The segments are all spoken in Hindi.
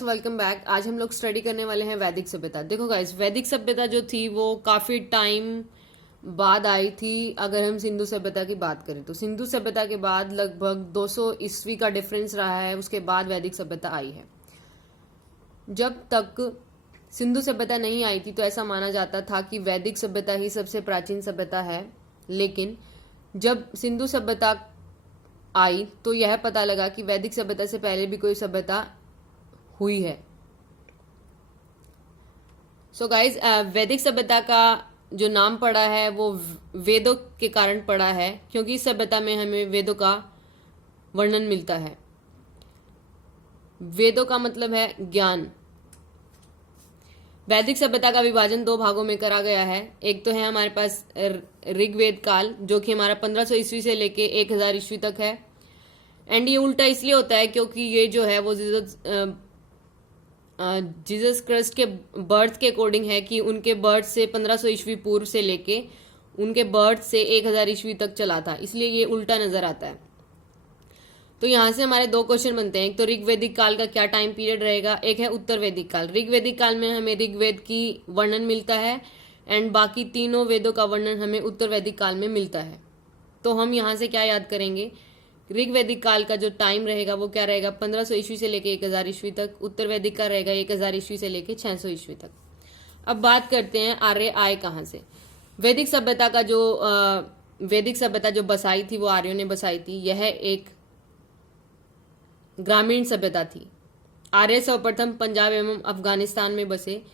Guys, welcome back. आज हम लोग स्टडी करने वाले हैं वैदिक सभ्यता। देखो गाइस, वैदिक सभ्यता जो थी वो काफी टाइम बाद आई थी। अगर हम सिंधु सभ्यता की बात करें तो सिंधु सभ्यता के बाद लगभग 200 ईस्वी का डिफरेंस रहा है, उसके बाद वैदिक सभ्यता आई है। जब तक सिंधु सभ्यता नहीं आई थी तो ऐसा माना जाता था कि वैदिक सभ्यता ही सबसे प्राचीन सभ्यता है, लेकिन जब सिंधु सभ्यता आई तो यह पता लगा कि वैदिक सभ्यता से पहले भी कोई सभ्यता हुई है। सो गाइज, वैदिक सभ्यता का जो नाम पड़ा है वो वेदों के कारण पड़ा है, क्योंकि इस सभ्यता में हमें वेदों का वर्णन मिलता है। वेदों का मतलब है ज्ञान। वैदिक सभ्यता का विभाजन 2 भागों में करा गया है। एक तो है हमारे पास ऋग्वेद काल, जो कि हमारा 1500 ईस्वी से लेके 1000 ईस्वी तक है। एंड ये उल्टा इसलिए होता है क्योंकि ये जो है वो जीसस क्राइस्ट के बर्थ के अकॉर्डिंग है, कि उनके बर्थ से 1500 ईस्वी पूर्व से लेके उनके बर्थ से 1000 ईस्वी तक चला था, इसलिए ये उल्टा नजर आता है। तो यहां से हमारे 2 क्वेश्चन बनते हैं। एक तो ऋग्वेदिक काल का क्या टाइम पीरियड रहेगा, एक है उत्तर वैदिक काल। ऋग्वेदिक काल में हमें ऋग्वेद की वर्णन मिलता है एंड बाकी तीनों वेदों का वर्णन हमें उत्तर वैदिक काल में मिलता है। तो हम यहां से क्या याद करेंगे, ऋग्वेदिक काल का जो टाइम रहेगा वो क्या रहेगा, 1500 ईस्वी से लेके 1000 ईस्वी तक। उत्तर वैदिक का रहेगा 1000 ईस्वी से लेके 600 ईस्वी तक। अब बात करते हैं आर्य आए कहां से। वैदिक सभ्यता जो बसाई थी वो आर्यों ने बसाई थी। यह एक ग्रामीण सभ्यता थी। आर्य सर्वप्रथम पंजाब एवं अफगानिस्तान में बसे।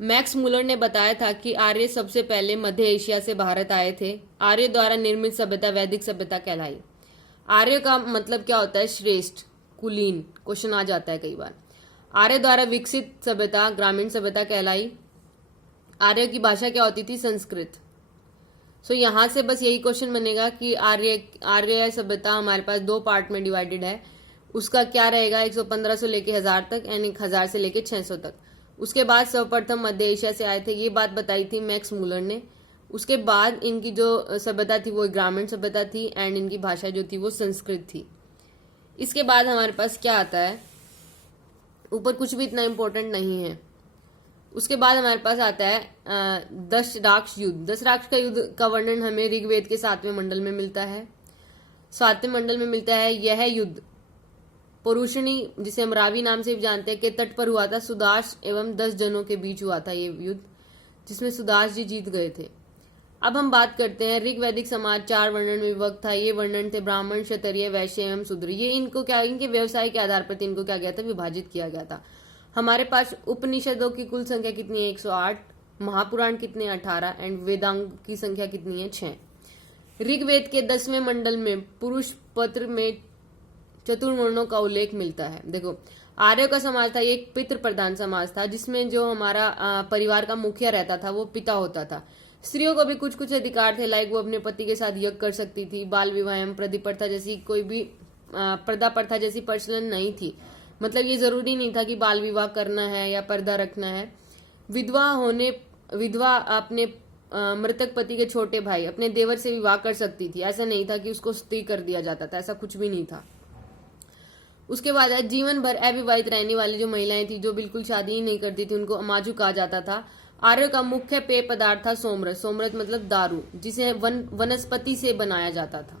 मैक्स मुलर ने बताया था कि आर्य सबसे पहले मध्य एशिया से भारत आए थे। आर्य द्वारा निर्मित सभ्यता वैदिक सभ्यता कहलाई। आर्य का मतलब क्या होता है, श्रेष्ठ, कुलीन। क्वेश्चन आ जाता है कई बार। आर्य द्वारा विकसित सभ्यता ग्रामीण सभ्यता कहलाई। आर्य की भाषा क्या होती थी, संस्कृत। सो यहां से बस यही क्वेश्चन बनेगा कि आर्य सभ्यता हमारे पास 2 पार्ट में डिवाइडेड है। उसका क्या रहेगा, 1500 से लेके 1000 तक एंड 1000 से लेके 600 तक। उसके बाद सर्वप्रथम मध्य एशिया से आए थे, ये बात बताई थी मैक्स मुलर ने। उसके बाद इनकी जो सभ्यता थी वो ग्रामीण सभ्यता थी एंड इनकी भाषा जो थी वो संस्कृत थी। इसके बाद हमारे पास क्या आता है, ऊपर कुछ भी इतना इंपॉर्टेंट नहीं है। उसके बाद हमारे पास आता है दशराक्ष युद्ध। दशराक्ष का युद्ध का वर्णन हमें ऋग्वेद के 7वें मंडल में मिलता है। 7वें मंडल में मिलता है। यह युद्ध पुरुषणी, जिसे हम रावी नाम से भी जानते हैं, के तट पर हुआ था। सुदास एवं 10 जनों के बीच हुआ था ये युद्ध, जिसमें सुदास जी जीत गए थे। अब हम बात करते हैं ऋग्वैदिक समाज 4 वर्णन में विभक्त था। ये वर्णन थे ब्राह्मण, क्षत्रिय, वैश्य एवं शूद्र। ये इनके व्यवसाय के आधार पर इनको क्या गया था, विभाजित किया गया था। हमारे पास उपनिषदों की कुल संख्या कितनी है, 108। महापुराण कितने, 18 एंड वेदांग की संख्या कितनी है, 6। ऋग्वेद के 10वें मंडल में पुरुष पत्र में चतुर्वर्णों का उल्लेख मिलता है। देखो, आर्यों का समाज था, ये एक पितृ प्रधान समाज था, जिसमें जो हमारा परिवार का मुखिया रहता था वो पिता होता था। स्त्रियों को भी कुछ कुछ अधिकार थे, लाइक वो अपने पति के साथ यज्ञ कर सकती थी। बाल विवाह एवं प्रथा जैसी कोई भी पर्दा प्रथा जैसी प्रचलन नहीं थी। मतलब ये जरूरी नहीं था कि बाल विवाह करना है या पर्दा रखना है। विधवा अपने मृतक पति के छोटे भाई, अपने देवर से विवाह कर सकती थी। ऐसा नहीं था कि उसको स्त्री कर दिया जाता था, ऐसा कुछ भी नहीं था। उसके बाद जीवन भर अविवाहित रहने वाली जो महिलाएं थी, जो बिल्कुल शादी ही नहीं करती थी, उनको अमाजु कहा जाता था। आर्यों का मुख्य पेय पदार्थ था सोमरस। सोमरस मतलब दारू, जिसे वनस्पति से बनाया जाता था।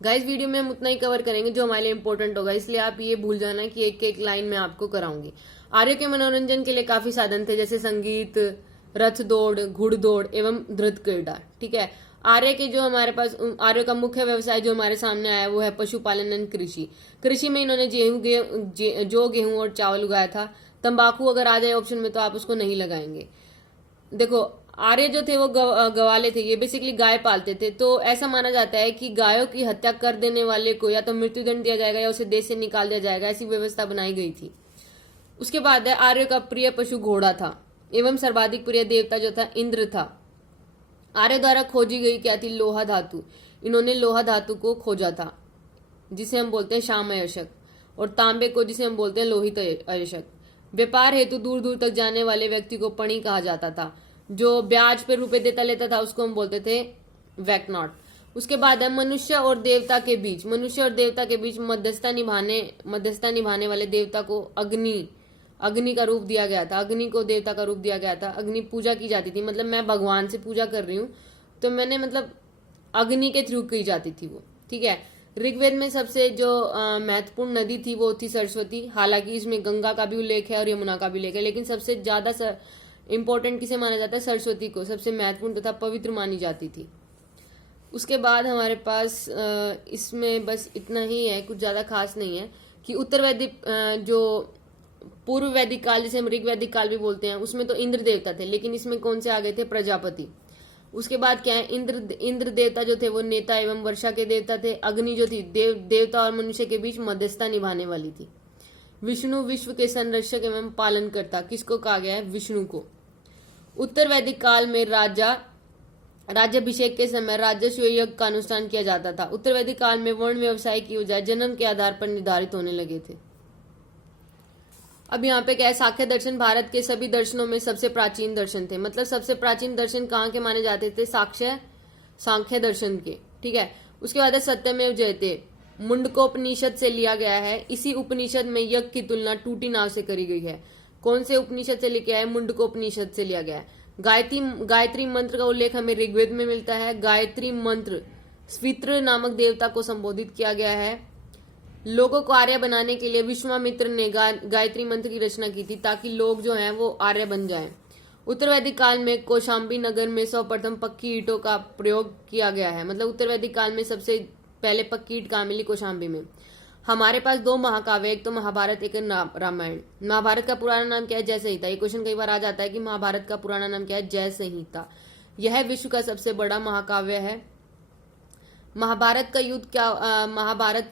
गाइस, वीडियो में हम उतना ही कवर करेंगे जो हमारे लिए इंपॉर्टेंट होगा, इसलिए आप ये भूल जाना कि एक एक लाइन में आपको कराऊंगी। आर्यों के मनोरंजन के लिए काफी साधन थे, जैसे संगीत, रथ दौड़, घुड़दौड़ एवं धृत क्रीड़ा। ठीक है। आर्य के जो हमारे पास आर्यों का मुख्य व्यवसाय जो हमारे सामने आया वो है पशुपालन और कृषि। कृषि में इन्होंने गेहूं और चावल उगाया था। तंबाकू अगर आ जाए ऑप्शन में तो आप उसको नहीं लगाएंगे। देखो, आर्य जो थे वो गवाले थे, ये बेसिकली गाय पालते थे। तो ऐसा माना जाता है कि गायों की हत्या कर देने वाले को या तो मृत्युदंड दिया जाएगा या उसे देश से निकाल दिया जाएगा, ऐसी व्यवस्था बनाई गई थी। उसके बाद है आर्य का प्रिय पशु घोड़ा था एवं सर्वाधिक प्रिय देवता जो था इंद्र था। आर्य द्वारा खोजी गई क्या थी, लोहा धातु। इन्होंने लोहा धातु को खोजा था, जिसे हम बोलते हैं श्याम अयस्क, और तांबे को, जिसे हम बोलते हैं लोहित अयस्क। व्यापार हेतु दूर दूर तक जाने वाले व्यक्ति को पणी कहा जाता था। जो ब्याज पे रुपए देता लेता था उसको हम बोलते थे वैकनॉट। उसके बाद है मनुष्य और देवता के बीच। मनुष्य और देवता के बीच मध्यस्थता निभाने वाले देवता को अग्नि का रूप दिया गया था। अग्नि को देवता का रूप दिया गया था। अग्नि पूजा की जाती थी, मतलब मैं भगवान से पूजा कर रही हूँ तो मैंने मतलब अग्नि के थ्रू की जाती थी वो, ठीक है। ऋग्वेद में सबसे जो महत्वपूर्ण नदी थी वो थी सरस्वती। हालांकि इसमें गंगा का भी उल्लेख है और यमुना का भी उल्लेख है, लेकिन सबसे ज्यादा इंपॉर्टेंट किसे माना जाता है? सरस्वती को सबसे महत्वपूर्ण तथा पवित्र मानी जाती थी। उसके बाद हमारे पास इसमें बस इतना ही है, कुछ ज्यादा खास नहीं है कि उत्तर वैदिक जो पूर्व वैदिक काल जिसे हम ऋग वैदिक काल भी बोलते हैं उसमें तो इंद्र देवता थे, लेकिन इसमें कौन से आ गए थे? प्रजापति। उसके बाद क्या है? इंद्र देवता जो थे वो नेता एवं वर्षा के देवता थे। अग्नि जो थी देवता और मनुष्य के बीच मध्यस्थता निभाने वाली थी। विष्णु विश्व के संरक्षक एवं पालनकर्ता, किसको कहा गया है? विष्णु को। उत्तर वैदिक काल में राज्याभिषेक के समय राजस्व यज्ञ का अनुष्ठान किया जाता था। उत्तर वैदिक काल में वर्ण व्यवसाय की योजना जन्म के आधार पर निर्धारित होने लगे थे। अब यहाँ पे क्या है? सांख्य दर्शन भारत के सभी दर्शनों में सबसे प्राचीन दर्शन थे। मतलब सबसे प्राचीन दर्शन कहाँ के माने जाते थे? सांख्य दर्शन के, ठीक है। उसके बाद है सत्यमेव जयते, मुंडकोपनिषद से लिया गया है। इसी उपनिषद में यज्ञ की तुलना टूटी नाव से करी गई है। कौन से उपनिषद से लिया गया है? मुंडकोपनिषद से लिया गया है। गायत्री मंत्र का उल्लेख हमें ऋग्वेद में मिलता है। गायत्री मंत्र स्वित्र नामक देवता को संबोधित किया गया है। लोगों को आर्य बनाने के लिए विश्वामित्र ने गायत्री मंत्र की रचना की थी ताकि लोग जो हैं वो आर्य बन जाएं। उत्तर वैदिक काल में कौशाम्बी नगर में सर्वप्रथम पक्की ईंटों का प्रयोग किया गया है। मतलब उत्तर वैदिक काल में सबसे पहले पक्की ईंट कहाँ मिली? कौशाम्बी में। हमारे पास दो महाकाव्य, एक तो महाभारत, एक रामायण। महाभारत का पुराना नाम क्या है? जय संहिता। ये क्वेश्चन कई बार आ जाता है कि महाभारत का पुराना नाम क्या है? जय संहिता। यह विश्व का सबसे बड़ा महाकाव्य है। महाभारत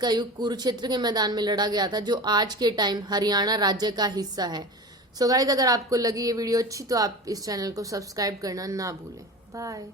का युद्ध कुरुक्षेत्र के मैदान में लड़ा गया था, जो आज के टाइम हरियाणा राज्य का हिस्सा है। सो गाइस, अगर आपको लगी ये वीडियो अच्छी तो आप इस चैनल को सब्सक्राइब करना ना भूलें। बाय।